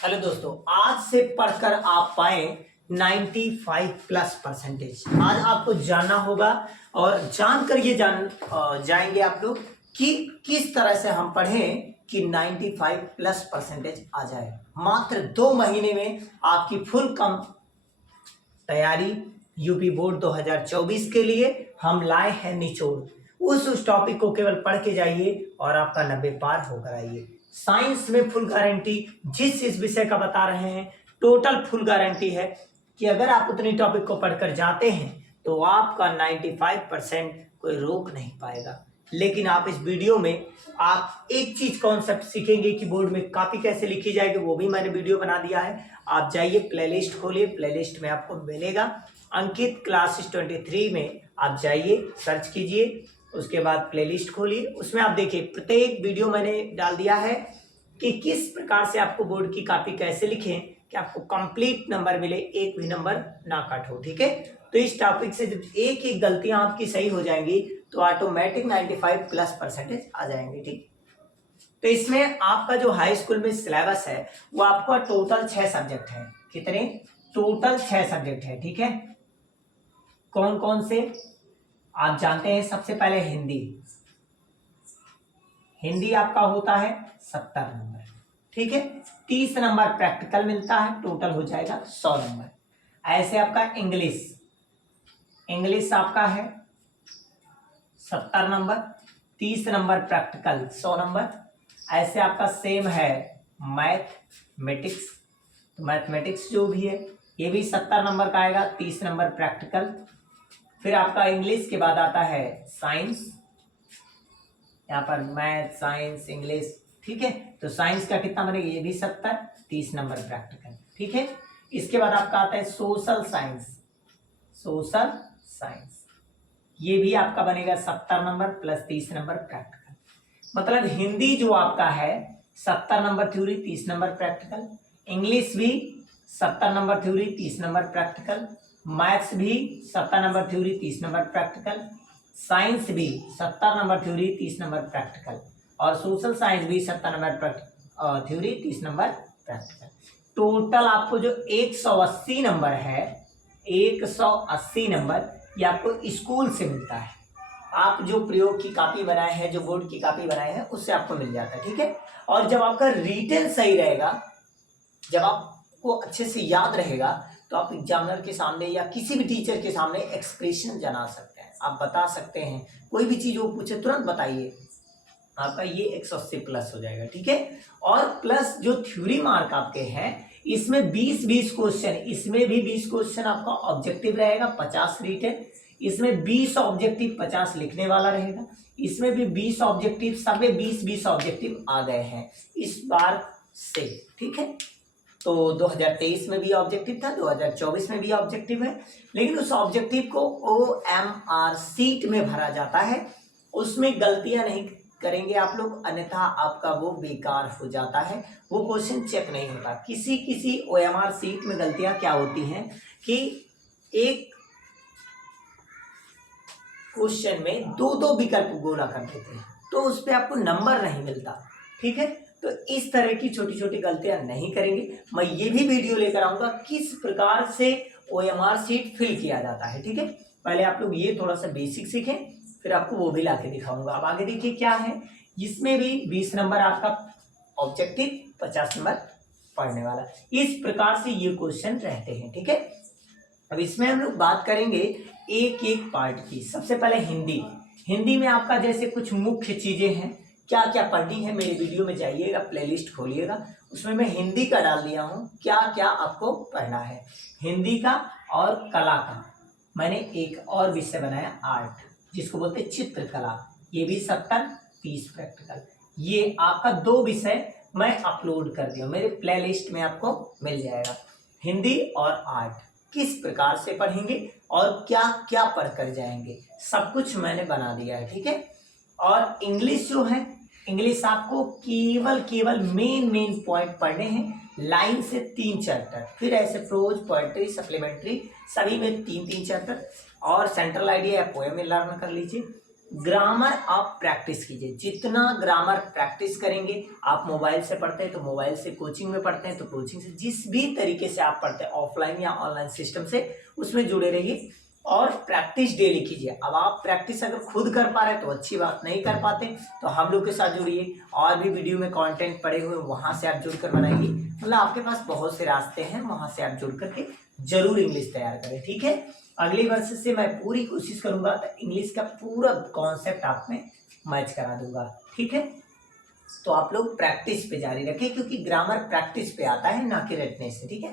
Hello दोस्तों, आज से पढ़कर आप पाए 95+%। आज आपको जानना होगा और जानकर ये जाएंगे आप लोग कि किस तरह से हम पढ़ें कि 95+% आ जाए। मात्र 2 महीने में आपकी फुल कम तैयारी यूपी बोर्ड 2024 के लिए हम लाए हैं निचोड़। उस टॉपिक को केवल पढ़ के जाइए और आपका 90 पार होकर आइए। साइंस में फुल गारंटी, जिस इस विषय का बता रहे हैं, टोटल फुल गारंटी है कि अगर आप उतनी टॉपिक को पढ़कर जाते हैं तो आपका 95% कोई रोक नहीं पाएगा। लेकिन आप इस वीडियो में आप एक चीज कॉन्सेप्ट सीखेंगे कि बोर्ड में कॉपी कैसे लिखी जाएगी, वो भी मैंने वीडियो बना दिया है। आप जाइए प्लेलिस्ट खोलिए, प्लेलिस्ट में आपको मिलेगा अंकित क्लासेस 23 में आप जाइए, सर्च कीजिए, उसके बाद प्लेलिस्ट खोलिए, उसमें आप देखिए प्रत्येक वीडियो मैंने डाल दिया है कि किस प्रकार से आपको बोर्ड की कॉपी कैसे लिखें कि आपको कंप्लीट नंबर मिले, एक भी नंबर ना कट हो। ठीक है, तो इस टॉपिक से जब एक एक गलतियां आपकी सही हो जाएंगी तो ऑटोमेटिक 95+% आ जाएंगे। ठीक, तो इसमें आपका जो हाई स्कूल में सिलेबस है वो आपका टोटल 6 सब्जेक्ट है। कितने? टोटल 6 सब्जेक्ट है। ठीक है, कौन कौन से आप जानते हैं? सबसे पहले हिंदी। हिंदी आपका होता है 70 नंबर। ठीक है, 30 नंबर प्रैक्टिकल मिलता है, टोटल हो जाएगा 100 नंबर। ऐसे आपका इंग्लिश, इंग्लिश आपका है 70 नंबर, 30 नंबर प्रैक्टिकल 100 नंबर। ऐसे आपका सेम है मैथमेटिक्स, तो मैथमेटिक्स जो भी है ये भी 70 नंबर का आएगा, 30 नंबर प्रैक्टिकल। फिर आपका इंग्लिश के बाद आता है साइंस, यहाँ पर मैथ, साइंस, इंग्लिश। ठीक है, तो साइंस का कितना बनेगा? ये भी 70, 30 नंबर प्रैक्टिकल। ठीक है, इसके बाद आपका आता है सोशल साइंस, सोशल साइंस ये भी आपका बनेगा 70 नंबर प्लस 30 नंबर प्रैक्टिकल। मतलब हिंदी जो आपका है 70 number theory, 30 number practical. English भी 70 number theory, 30 number practical. Maths भी 70 number theory, 30 number practical. Science भी 70 नंबर थ्योरी, 30 नंबर प्रैक्टिकल। और सोशल साइंस भी 70 number theory, 30 number practical. Total आपको जो 180 नंबर है, 180 नंबर ये आपको स्कूल से मिलता है। आप जो प्रयोग की कॉपी बनाए हैं, जो बोर्ड की कॉपी बनाए हैं, उससे आपको मिल जाता है। ठीक है, और जब आपका रिटेन सही रहेगा, जब आपको अच्छे से याद रहेगा, तो आप एग्जामिनर के सामने या किसी भी टीचर के सामने एक्सप्रेशन जना सकते हैं, आप बता सकते हैं। कोई भी चीज वो पूछे तुरंत बताइए, आपका ये 180 प्लस हो जाएगा। ठीक है, और प्लस जो थ्योरी मार्क आपके हैं इसमें 20-20 क्वेश्चन, इसमें भी 20 क्वेश्चन आपका ऑब्जेक्टिव रहेगा, 50 रिटेन। इसमें 20 ऑब्जेक्टिव, 50 लिखने वाला रहेगा। इसमें भी 20 ऑब्जेक्टिव, सब में 20-20 ऑब्जेक्टिव आ गए हैं इस बार से। ठीक है, तो 2023 में भी ऑब्जेक्टिव था, 2024 में भी ऑब्जेक्टिव है, लेकिन उस ऑब्जेक्टिव को OMR सीट में भरा जाता है, उसमें गलतियां नहीं करेंगे आप लोग, अन्यथा आपका वो बेकार हो जाता है, वो क्वेश्चन चेक नहीं होता। किसी किसी OMR सीट में गलतियां क्या होती हैं कि एक क्वेश्चन में दो विकल्प गोला कर देते हैं, तो उस पर आपको नंबर नहीं मिलता। ठीक है, तो इस तरह की छोटी छोटी गलतियां नहीं करेंगे। मैं ये भी वीडियो लेकर आऊंगा किस प्रकार से OMR सीट फिल किया जाता है। ठीक है, पहले आप लोग ये थोड़ा सा बेसिक सीखें, फिर आपको वो भी लाके दिखाऊंगा। अब आगे देखिए क्या है, इसमें भी 20 नंबर आपका ऑब्जेक्टिव, 50 नंबर पढ़ने वाला, इस प्रकार से ये क्वेश्चन रहते हैं। ठीक है, अब इसमें हम लोग बात करेंगे एक एक पार्ट की। सबसे पहले हिंदी। हिंदी में आपका जैसे कुछ मुख्य चीजें हैं, क्या क्या पढ़नी है, मेरे वीडियो में जाइएगा, प्लेलिस्ट खोलिएगा, उसमें मैं हिंदी का डाल दिया हूँ क्या क्या आपको पढ़ना है। हिंदी का और कला का मैंने एक और विषय बनाया, आर्ट, जिसको बोलते हैं चित्रकला, ये भी 70-30 प्रैक्टिकल। ये आपका 2 विषय मैं अपलोड कर दिया, मेरे प्लेलिस्ट में आपको मिल जाएगा। हिंदी और आर्ट किस प्रकार से पढ़ेंगे और क्या क्या पढ़ कर जाएंगे, सब कुछ मैंने बना दिया है। ठीक है, और इंग्लिश जो है, इंग्लिश आपको केवल मेन पॉइंट पढ़ने हैं, लाइन से 3 चैप्टर, फिर ऐसे प्रोज, पोएट्री, सप्लीमेंट्री, सभी में 3-3 चैप्टर, और सेंट्रल आइडिया या पोएम में लर्न कर लीजिए। ग्रामर आप प्रैक्टिस कीजिए, जितना ग्रामर प्रैक्टिस करेंगे, आप मोबाइल से पढ़ते हैं तो मोबाइल से, कोचिंग में पढ़ते हैं तो कोचिंग से, जिस भी तरीके से आप पढ़ते हैं ऑफलाइन या ऑनलाइन सिस्टम से, उसमें जुड़े रहिए और प्रैक्टिस डेली कीजिए। अब आप प्रैक्टिस अगर खुद कर पा रहे हैं तो अच्छी बात, नहीं कर पाते तो हम लोग के साथ जुड़िए, और भी वीडियो में कंटेंट पड़े हुए वहां से आप जुड़कर बनाइए। मतलब आपके पास बहुत से रास्ते हैं, वहां से आप जुड़ करके जरूर इंग्लिश तैयार करें, ठीक है। अगले वर्ष से मैं पूरी कोशिश करूंगा तो इंग्लिश का पूरा कॉन्सेप्ट आप में मैच करा दूंगा, ठीक है। तो आप लोग प्रैक्टिस पे जारी रखें, क्योंकि ग्रामर प्रैक्टिस पे आता है, ना कि रटने से, ठीक है।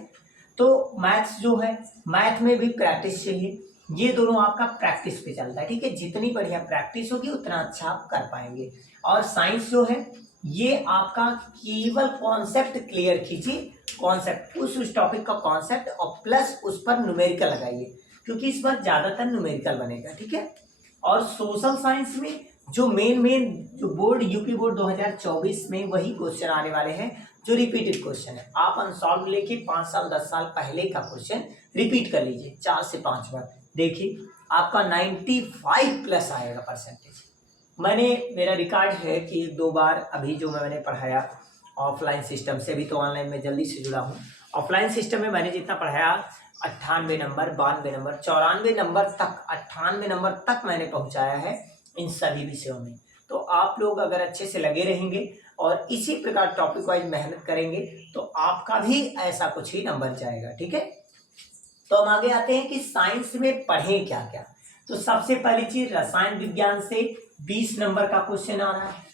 तो मैथ्स जो है, मैथ में भी प्रैक्टिस चाहिए, ये दोनों आपका प्रैक्टिस पे चलता है, ठीक है। जितनी बढ़िया प्रैक्टिस होगी उतना अच्छा आप कर पाएंगे। और साइंस जो है, ये आपका केवल कॉन्सेप्ट क्लियर कीजिए, कॉन्सेप्ट उस टॉपिक का कॉन्सेप्ट, और प्लस उस पर न्यूमेरिकल लगाइए, क्योंकि इस बार ज्यादातर न्यूमेरिकल बनेगा, ठीक है। और सोशल साइंस में जो मेन जो बोर्ड, यूपी बोर्ड 2024 में वही क्वेश्चन आने वाले हैं जो रिपीटेड क्वेश्चन है। आप अनसॉल्व लेके 5 साल 10 साल पहले का क्वेश्चन रिपीट कर लीजिए 4 से 5 बार, देखिए आपका 95 प्लस आएगा परसेंटेज। मेरा रिकॉर्ड है कि 2 बार अभी जो मैंने पढ़ाया ऑफलाइन सिस्टम से, अभी तो ऑनलाइन में जल्दी से जुड़ा हूँ। ऑफलाइन सिस्टम में मैंने जितना पढ़ाया 98 नंबर, 92 नंबर, 94 नंबर तक, 98 नंबर तक मैंने पहुंचाया है इन सभी विषयों में। तो आप लोग अगर अच्छे से लगे रहेंगे और इसी प्रकार टॉपिक वाइज मेहनत करेंगे तो आपका भी ऐसा कुछ ही नंबर जाएगा, ठीक है। तो हम आगे आते हैं कि साइंस में पढ़ें क्या क्या। तो सबसे पहली चीज, रसायन विज्ञान से 20 नंबर का क्वेश्चन आ रहा है,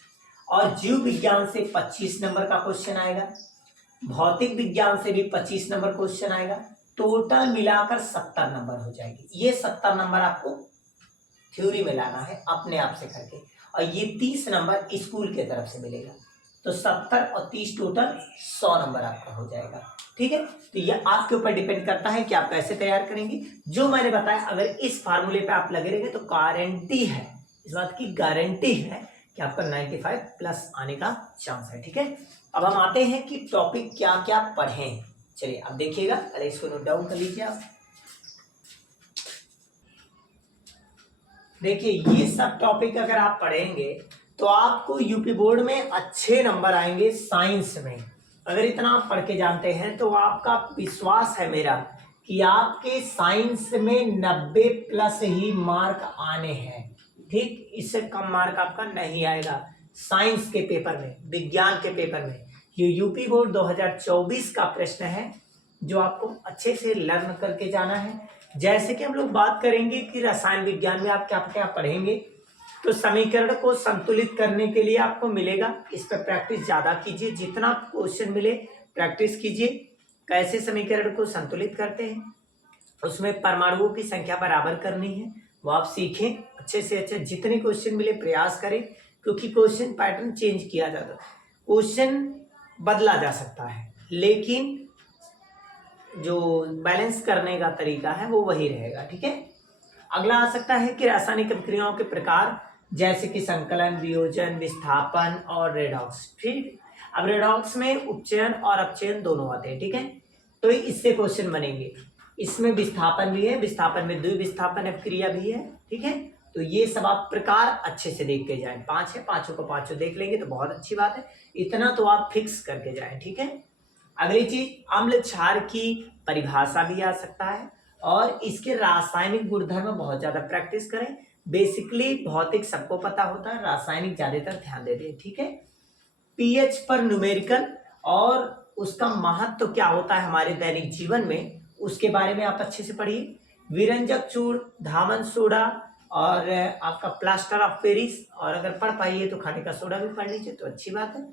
और जीव विज्ञान से 25 नंबर का क्वेश्चन आएगा, भौतिक विज्ञान से भी 25 नंबर क्वेश्चन आएगा, टोटल मिलाकर 70 नंबर हो जाएगी। ये 70 नंबर आपको थ्योरी में लाना है अपने आप से करके, और ये 30 नंबर स्कूल के तरफ से मिलेगा। तो 70 और 30 टोटल 100 नंबर आपका हो जाएगा, ठीक है। तो ये आपके ऊपर डिपेंड करता है कि आप कैसे तैयार करेंगे। जो मैंने बताया, अगर इस फार्मूले पे आप लगे रहेंगे तो गारंटी है, इस बात की गारंटी है कि आपका 95 प्लस आने का चांस है, ठीक है। अब हम आते हैं कि टॉपिक क्या क्या पढ़ें। चलिए अब देखिएगा, पहले इसको नोट डाउन कर लीजिए आप। देखिए ये सब टॉपिक अगर आप पढ़ेंगे तो आपको यूपी बोर्ड में अच्छे नंबर आएंगे साइंस में। अगर इतना आप पढ़ के जानते हैं तो आपका विश्वास है मेरा कि आपके साइंस में 90 प्लस ही मार्क आने हैं, ठीक। इससे कम मार्क आपका नहीं आएगा साइंस के पेपर में, विज्ञान के पेपर में। ये यूपी बोर्ड 2024 का प्रश्न है जो आपको अच्छे से लर्न करके जाना है। जैसे कि हम लोग बात करेंगे कि रसायन विज्ञान में आप क्या क्या पढ़ेंगे, तो समीकरण को संतुलित करने के लिए आपको मिलेगा, इस पर प्रैक्टिस ज्यादा कीजिए, जितना क्वेश्चन मिले प्रैक्टिस कीजिए। कैसे समीकरण को संतुलित करते हैं, उसमें परमाणुओं की संख्या बराबर करनी है, वो आप सीखें अच्छे से अच्छे। जितने क्वेश्चन मिले प्रयास करें, क्योंकि क्वेश्चन पैटर्न चेंज किया जाता है, क्वेश्चन बदला जा सकता है, लेकिन जो बैलेंस करने का तरीका है वो वही रहेगा, ठीक है। अगला आ सकता है कि रासायनिक अभिक्रियाओं के प्रकार, जैसे कि संकलन, वियोजन, विस्थापन और रेडॉक्स। ठीक, अब रेडॉक्स में उपचयन और अपचयन दोनों आते हैं, ठीक है। तो इससे क्वेश्चन बनेंगे। इसमें विस्थापन भी है, विस्थापन में द्विविस्थापन अभिक्रिया भी है, ठीक है। तो ये सब आप प्रकार अच्छे से देख के जाएं। 5 है, पांचों को पांचों देख लेंगे तो बहुत अच्छी बात है, इतना तो आप फिक्स करके जाएं, ठीक है। अगली चीज, अम्ल क्षार की परिभाषा भी आ सकता है, और इसके रासायनिक गुणधर्म बहुत ज्यादा प्रैक्टिस करें। बेसिकली भौतिक सबको पता होता है, रासायनिक ज्यादातर ध्यान देते हैं, ठीक है। पीएच पर न्यूमेरिकल और उसका महत्व क्या होता है हमारे दैनिक जीवन में, उसके बारे में आप अच्छे से पढ़िए। विरंजक चूर्ण, धामन सोडा और आपका प्लास्टर ऑफ पेरिस, और अगर पढ़ पाइए तो खाने का सोडा भी पढ़ लीजिए तो अच्छी बात है।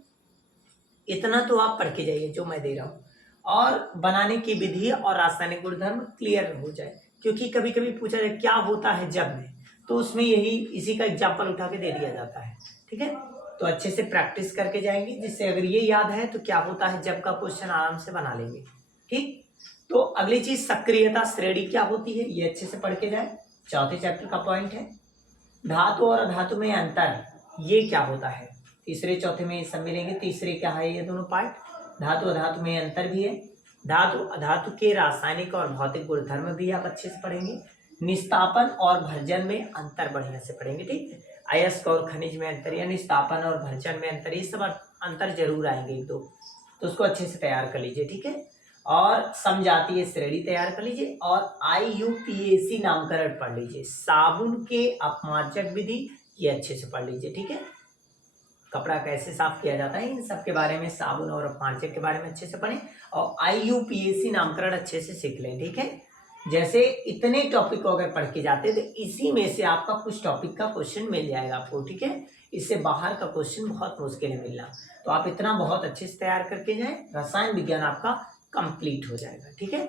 इतना तो आप पढ़ के जाइए जो मैं दे रहा हूँ, और बनाने की विधि और रासायनिक गुणधर्म क्लियर हो जाए, क्योंकि कभी कभी पूछा जाए क्या होता है जब में, तो उसमें यही इसी का एग्जाम्पल उठा के दे दिया जाता है, ठीक है। तो अच्छे से प्रैक्टिस करके जाएंगे, जिससे अगर ये याद है तो क्या होता है जब का क्वेश्चन आराम से बना लेंगे, ठीक। तो अगली चीज, सक्रियता श्रेणी क्या होती है, ये अच्छे से पढ़ के जाए, चौथे चैप्टर का पॉइंट है। धातु और अधातु में अंतर, ये क्या होता है, तीसरे चौथे में सब मिलेंगे। तीसरे क्या है, ये दोनों पार्ट। धातु अधातु में अंतर भी है, धातु अधातु के रासायनिक और भौतिक गुणधर्म भी आप अच्छे से पढ़ेंगे। निस्तापन और भर्जन में अंतर बढ़िया से पढ़ेंगे, ठीक है। अयस्क और खनिज में अंतर, यानी स्थापन और भंजन में अंतर, ये सब अंतर जरूर आएंगे एक दो, तो उसको अच्छे से तैयार कर लीजिए, ठीक है। और समझातीय श्रेणी तैयार कर लीजिए, और IUPAC नामकरण पढ़ लीजिए, साबुन के अपमार्जक विधि ये अच्छे से पढ़ लीजिए, ठीक है। कपड़ा कैसे साफ किया जाता है, इन सब के बारे में, साबुन और अपमार्जक के बारे में अच्छे से पढ़ें, और IUPAC नामकरण अच्छे से सीख लें, ठीक है। जैसे इतने टॉपिक को अगर पढ़ के जाते तो इसी में से आपका कुछ टॉपिक का क्वेश्चन मिल जाएगा आपको, ठीक है। इससे बाहर का क्वेश्चन बहुत मुश्किल है मिलना, तो आप इतना बहुत अच्छे से तैयार करके जाएं, रसायन विज्ञान आपका कंप्लीट हो जाएगा, ठीक है।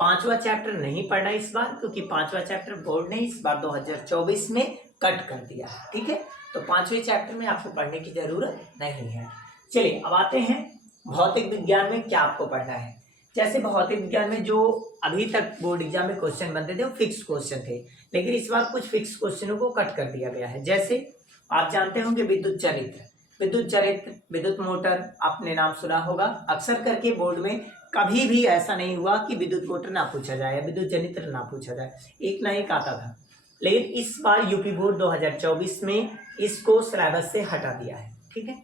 5वां चैप्टर नहीं पढ़ना इस बार, क्योंकि 5वां चैप्टर बोर्ड ने इस बार 2024 में कट कर दिया है, ठीक है। तो 5वें चैप्टर में आपको पढ़ने की जरूरत नहीं है। चलिए अब आते हैं भौतिक विज्ञान में क्या आपको पढ़ना है। जैसे भौतिक विज्ञान में जो अभी तक बोर्ड एग्जाम में क्वेश्चन बनते थे वो फिक्स क्वेश्चन थे, लेकिन इस बार कुछ फिक्स क्वेश्चनों को कट कर दिया गया है। जैसे आप जानते होंगे विद्युत चरित्र, विद्युत मोटर आपने नाम सुना होगा। अक्सर करके बोर्ड में कभी भी ऐसा नहीं हुआ कि विद्युत मोटर ना पूछा जाए, विद्युत जनित्र ना पूछा जाए, एक ना एक आता था। लेकिन इस बार यूपी बोर्ड 2024 में इसको सिलेबस से हटा दिया है, ठीक है।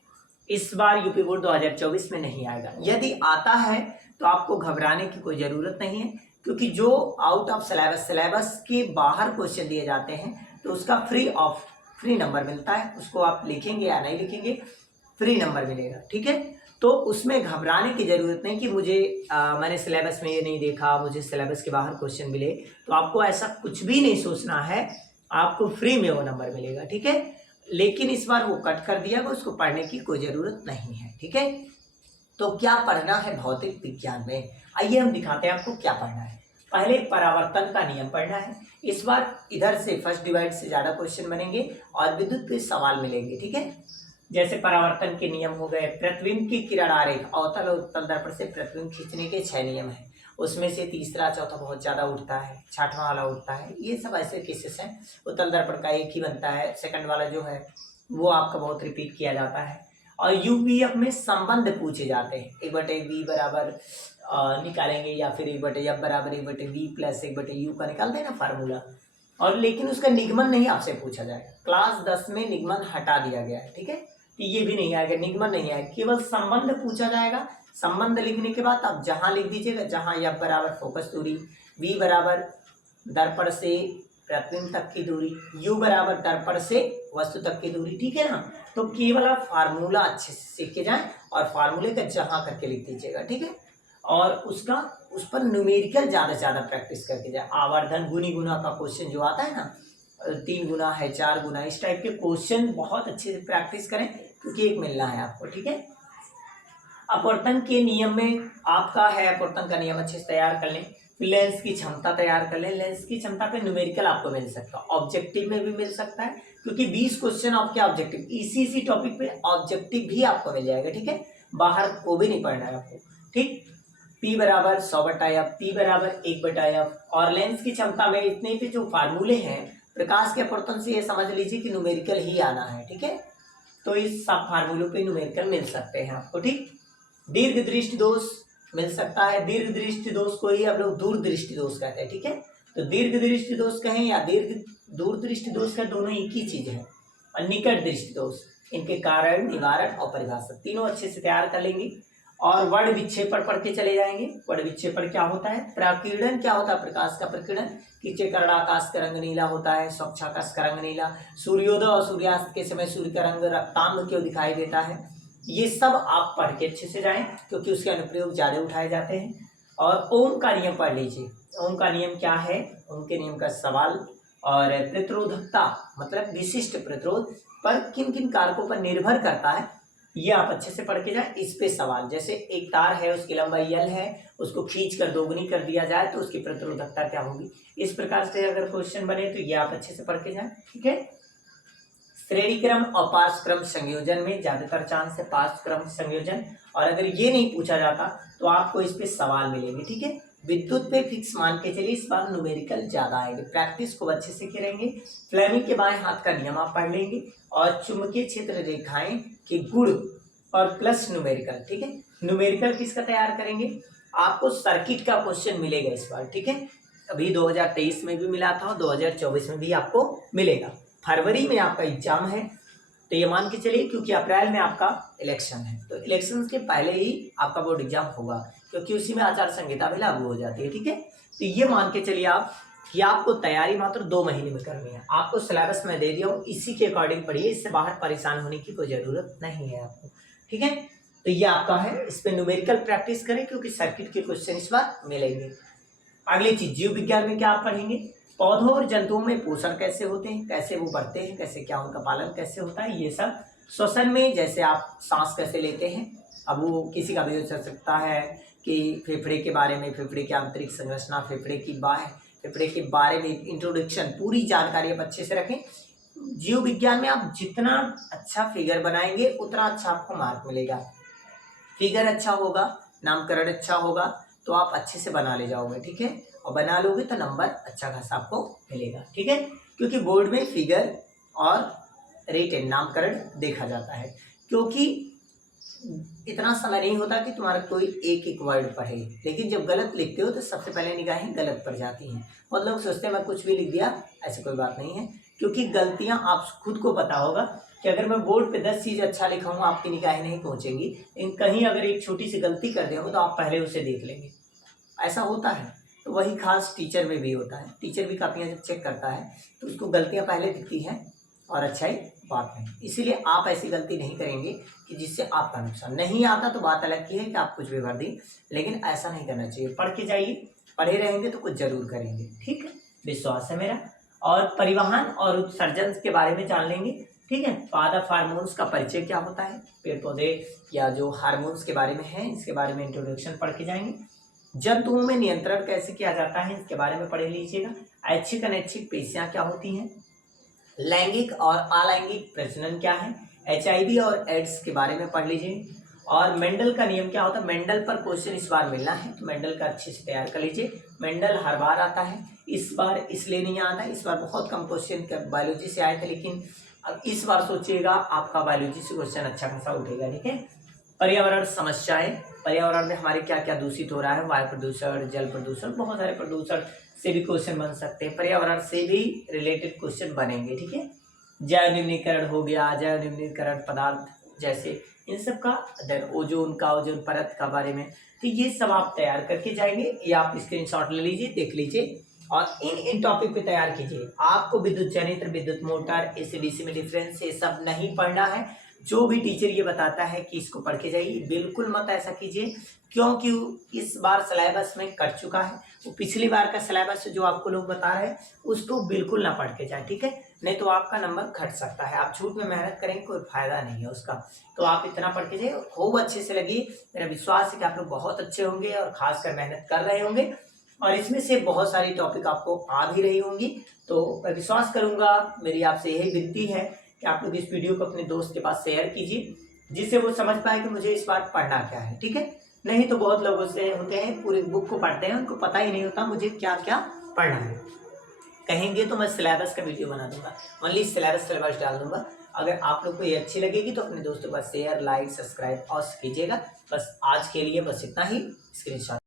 इस बार यूपी बोर्ड 2024 में नहीं आएगा। यदि आता है तो आपको घबराने की कोई ज़रूरत नहीं है, क्योंकि जो आउट ऑफ सिलेबस के बाहर क्वेश्चन दिए जाते हैं तो उसका फ्री नंबर मिलता है। उसको आप लिखेंगे या नहीं लिखेंगे, फ्री नंबर मिलेगा, ठीक है। तो उसमें घबराने की ज़रूरत नहीं कि मुझे मैंने सिलेबस में ये नहीं देखा, मुझे सिलेबस के बाहर क्वेश्चन मिले, तो आपको ऐसा कुछ भी नहीं सोचना है, आपको फ्री में वो नंबर मिलेगा, ठीक है। लेकिन इस बार वो कट कर दिया, उसको पढ़ने की कोई ज़रूरत नहीं है, ठीक है। तो क्या पढ़ना है भौतिक विज्ञान में, आइए हम दिखाते हैं आपको क्या पढ़ना है। पहले परावर्तन का नियम पढ़ना है। इस बार इधर से फर्स्ट डिवाइड से ज़्यादा क्वेश्चन बनेंगे और विद्युत के सवाल मिलेंगे, ठीक है। जैसे परावर्तन के नियम हो गए, प्रतिबिंब की किरण आरेख, अवतल और उत्तल दर्पण से प्रतिबिंब खींचने के 6 नियम हैं, उसमें से तीसरा चौथा बहुत ज़्यादा उठता है, 6वां वाला उठता है, ये सब ऐसे केसेस हैं। उत्तल दर्पण का एक ही बनता है, सेकंड वाला जो है वो आपका बहुत रिपीट किया जाता है। और यूपीएफ में संबंध पूछे जाते हैं, 1/v बराबर निकालेंगे, या फिर 1/f बराबर 1/v प्लस 1/u का निकालते हैं ना फार्मूला, और लेकिन उसका निगमन नहीं आपसे पूछा जाएगा। क्लास 10 में निगमन हटा दिया गया है, ठीक है। तो ये भी नहीं आएगा, निगमन नहीं आएगा, केवल संबंध पूछा जाएगा। संबंध लिखने के बाद आप जहां लिख दीजिएगा, जहां f बराबर फोकस दूरी, v बराबर दर्पण से प्रतिबिंब तक की दूरी, u बराबर दर्पण से वस्तु तक की दूरी, ठीक है ना। तो केवल आप फार्मूला अच्छे से सीख के जाएं और फार्मूले का जहां करके लिख दीजिएगा, ठीक है। और उस पर न्यूमेरिकल ज़्यादा से ज़्यादा प्रैक्टिस करके जाए। आवर्धन गुनी गुना का क्वेश्चन जो आता है ना, 3 गुना है, 4 गुना, इस टाइप के क्वेश्चन बहुत अच्छे से प्रैक्टिस करें, क्योंकि एक मिलना है आपको, ठीक है। अपवर्तन के नियम में आपका है, अपवर्तन का नियम अच्छे से तैयार कर लें। लेंस की क्षमता तैयार कर लें। लेंस की क्षमता पे न्यूमेरिकल आपको मिल सकता है, ऑब्जेक्टिव में भी मिल सकता है, क्योंकि 20 क्वेश्चन आपके ऑब्जेक्टिव इसी टॉपिक पे ऑब्जेक्टिव भी आपको मिल जाएगा, ठीक है। बाहर को भी नहीं पढ़ना है आपको, ठीक। P बराबर 100/f, P बराबर 1/f, और लेंस की क्षमता में इतने पे जो फार्मूले हैं प्रकाश के अपवर्तन से, ये समझ लीजिए कि न्यूमेरिकल ही आना है, ठीक है। तो इस सब फार्मूलों पे न्यूमेरिकल मिल सकते हैं आपको, ठीक। दीर्घ दृष्टि दोष मिल सकता है, दीर्घ दृष्टि दोष को ही आप लोग दूर दृष्टि दोष कहते हैं, ठीक है। तो दीर्घ दृष्टि दोष कहें या दूर दृष्टि दोष का, दोनों एक ही चीज है। और निकट दृष्टि दोष, इनके कारण, निवारण और परिभाषा तीनों अच्छे से तैयार कर लेंगे। और वर्ण विक्षेपण पढ़ के चले जाएंगे। वर्ण विक्षेपण क्या होता है, प्रकीर्णन क्या होता है, प्रकाश का प्रकीर्णन, किचेकर्ण आकाश का रंग नीला होता है, स्वच्छ आकाश का रंग नीला, सूर्योदय और सूर्यास्त के समय सूर्य का रंग रक्तांग क्यों दिखाई देता है, ये सब आप पढ़ के अच्छे से जाएं, क्योंकि उसके अनुप्रयोग ज्यादा उठाए जाते हैं। और ओम का नियम पढ़ लीजिए। ओम का नियम क्या है, ओम के नियम का सवाल। और प्रतिरोधकता मतलब विशिष्ट प्रतिरोध पर किन किन कारकों पर निर्भर करता है, ये आप अच्छे से पढ़ के जाए। इस पे सवाल, जैसे एक तार है, उसकी लंबाई L है, उसको खींच कर दोगुनी कर दिया जाए तो उसकी प्रतिरोधकता क्या होगी, इस प्रकार से अगर क्वेश्चन बने तो ये आप अच्छे से पढ़ के जाए, ठीक है। श्रेणी क्रम और पार्श्व क्रम संयोजन में ज्यादातर चांस है पार्श्व क्रम संयोजन, और अगर ये नहीं पूछा जाता तो आपको इस पे सवाल मिलेंगे, ठीक है। विद्युत पे फिक्स मान के चलिए, इस बार न्यूमेरिकल ज्यादा आएंगे, प्रैक्टिस को अच्छे से करेंगे। फ्लेमिंग के बाएं हाथ का नियम आप पढ़ लेंगे, और चुंबकीय क्षेत्र रेखाएं के गुण और प्लस न्यूमेरिकल, ठीक है। न्यूमेरिकल किसका तैयार करेंगे, आपको सर्किट का क्वेश्चन मिलेगा इस बार, ठीक है। अभी 2023 में भी मिला था और 2024 में भी आपको मिलेगा। फरवरी में आपका एग्जाम है, तो ये मान के चलिए, क्योंकि अप्रैल में आपका इलेक्शन है, तो इलेक्शन के पहले ही आपका बोर्ड एग्जाम होगा, क्योंकि उसी में आचार संहिता भी लागू हो जाती है। ठीक है, तो ये मान के चलिए आप कि आपको तैयारी मात्र 2 महीने में करनी है। आपको सिलेबस में दे दिया हूँ, इसी के अकॉर्डिंग पढ़िए, इससे बाहर परेशान होने की कोई जरूरत नहीं है आपको। ठीक है, तो ये आपका है, इस पे न्यूमेरिकल प्रैक्टिस करें, क्योंकि सर्किट के क्वेश्चन इस बार मिलेंगे। अगली चीज, जीव विज्ञान में क्या आप पढ़ेंगे, पौधों और जंतुओं में पोषण कैसे होते हैं, कैसे वो बढ़ते हैं, कैसे क्या उनका पालन कैसे होता है, ये सब। श्वसन में जैसे आप सांस कैसे लेते हैं, अब वो किसी का भी हो सकता है कि फेफड़े के बारे में, फेफड़े की आंतरिक संरचना, फेफड़े के बारे में इंट्रोडक्शन, पूरी जानकारी आप अच्छे से रखें। जीव विज्ञान में आप जितना अच्छा फिगर बनाएंगे उतना अच्छा आपको मार्क मिलेगा। फिगर अच्छा होगा, नामकरण अच्छा होगा, तो आप अच्छे से बना ले जाओगे। ठीक है, और बना लोगे तो नंबर अच्छा खासा आपको मिलेगा। ठीक है, क्योंकि बोर्ड में फिगर और रिटन नामकरण देखा जाता है, क्योंकि इतना समय नहीं होता कि तुम्हारा कोई एक एक वर्ड पढ़े, लेकिन जब गलत लिखते हो तो सबसे पहले निगाहें गलत पर जाती हैं। बहुत लोग सोचते हैं मैं कुछ भी लिख दिया, ऐसी कोई बात नहीं है, क्योंकि गलतियां आप खुद को पता होगा कि अगर मैं बोर्ड पे 10 चीज़ अच्छा लिखा हूँ आपकी निगाहें नहीं पहुँचेंगी, लेकिन कहीं अगर एक छोटी सी गलती कर देंगे तो आप पहले उसे देख लेंगे। ऐसा होता है, तो वही खास टीचर में भी होता है। टीचर भी कापियाँ जब चेक करता है तो उसको गलतियाँ पहले दिखती हैं और अच्छाई बात नहीं। इसीलिए आप ऐसी गलती नहीं करेंगे कि जिससे आपका नुकसान। नहीं आता तो बात अलग की है कि आप कुछ भी भर दी, लेकिन ऐसा नहीं करना चाहिए। पढ़ के जाइए, पढ़े रहेंगे तो कुछ जरूर करेंगे। ठीक है, विश्वास है मेरा। और परिवहन और उत्सर्जन के बारे में जान लेंगे। ठीक है, पादप हार्मोन्स का परिचय क्या होता है, पेड़ पौधे या जो हार्मोन्स के बारे में है, इसके बारे में इंट्रोडक्शन पढ़ के जाएंगे। जंतुओं में नियंत्रण कैसे किया जाता है, इसके बारे में पढ़ लीजिएगा। ऐच्छिक अनैच्छिक पेशियां क्या होती हैं, लैंगिक और अलैंगिक प्रजनन क्या है, HIV और एड्स के बारे में पढ़ लीजिए। और मेंडल का नियम क्या होता है, मेंडल पर क्वेश्चन इस बार मिलना है, तो मेंडल का अच्छे से तैयार कर लीजिए। मेंडल हर बार आता है, इस बार इसलिए नहीं आता है, इस बार बहुत कम क्वेश्चन बायोलॉजी से आए थे, लेकिन अब इस बार सोचिएगा आपका बायोलॉजी से क्वेश्चन अच्छा खासा उठेगा। ठीक है, पर्यावरण समस्याएं, पर्यावरण में हमारे क्या क्या दूषित हो रहा है, वायु प्रदूषण, जल प्रदूषण, बहुत सारे प्रदूषण से भी क्वेश्चन बन सकते हैं, पर्यावरण से भी रिलेटेड क्वेश्चन बनेंगे। ठीक है, जैव निम्नीकरण हो गया, जैव निम्नीकरण पदार्थ जैसे इन सब का अध्ययन, ओजोन परत का बारे में, तो ये सब आप तैयार करके जाएंगे। ये आप स्क्रीनशॉट ले लीजिए, देख लीजिए और इन टॉपिक पे तैयार कीजिए। आपको विद्युत जनित्र, विद्युत मोटर, AC/DC में डिफरेंस, ये सब नहीं पढ़ना है। जो भी टीचर ये बताता है कि इसको पढ़ के जाइए, बिल्कुल मत ऐसा कीजिए, क्योंकि इस बार सिलेबस में कट चुका है। वो पिछली बार का सिलेबस जो आपको लोग बता रहे हैं उसको बिल्कुल ना पढ़ के जाए। ठीक है, नहीं तो आपका नंबर घट सकता है। आप छूट में मेहनत करेंगे, कोई फायदा नहीं है उसका। तो आप इतना पढ़ के जाइए, खूब अच्छे से लगी। मेरा विश्वास है कि आप लोग बहुत अच्छे होंगे और खासकर मेहनत कर रहे होंगे, और इसमें से बहुत सारी टॉपिक आपको आ भी रही होंगी। तो मैं विश्वास करूंगा, मेरी आपसे यही विनती है कि आप लोग इस वीडियो को अपने दोस्त के पास शेयर कीजिए, जिससे वो समझ पाए कि मुझे इस बार पढ़ना क्या है। ठीक है, नहीं तो बहुत लोग उससे होते हैं पूरी बुक को पढ़ते हैं, उनको पता ही नहीं होता मुझे क्या क्या पढ़ना है। कहेंगे तो मैं सिलेबस का वीडियो बना दूंगा, ओनली सिलेबस डाल दूंगा। अगर आप लोग को ये अच्छी लगेगी तो अपने दोस्तों के पास शेयर, लाइक, सब्सक्राइब और कीजिएगा। बस आज के लिए बस इतना ही। स्क्रीनशॉट